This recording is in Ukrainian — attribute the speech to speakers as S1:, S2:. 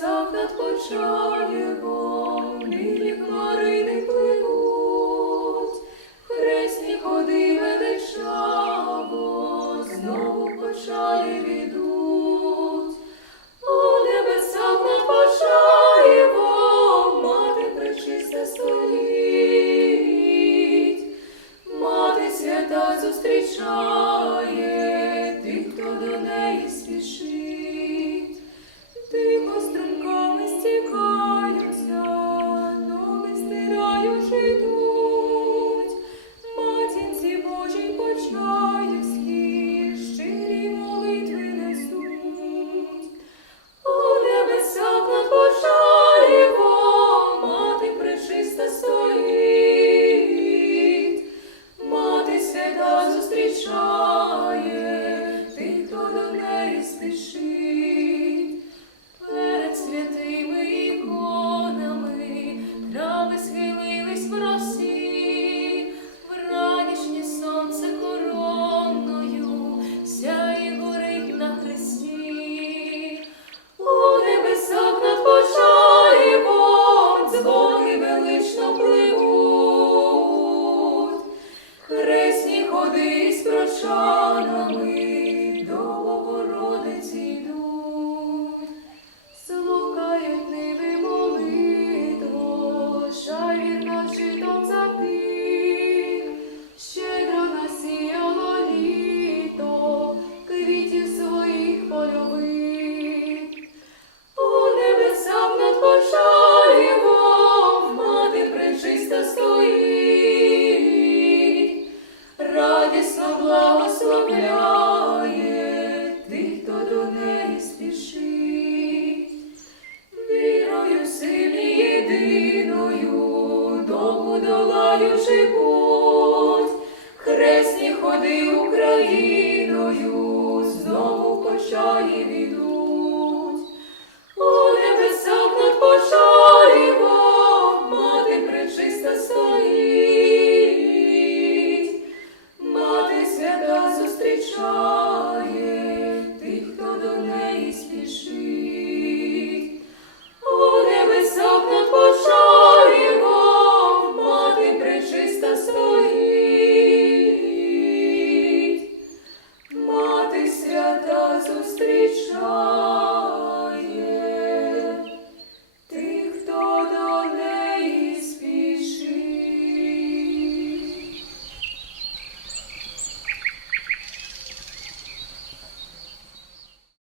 S1: Сав над почаєвом, білі хмарини пливуть, хресні ходи величаво, знову почає відуть. у небесах над почаєвом, мати пречиста стоїть, мати свята зустрічає тих, хто до неї світ. водись прощанами. Божий путь, хресні ходи Україною, знову почає відуть.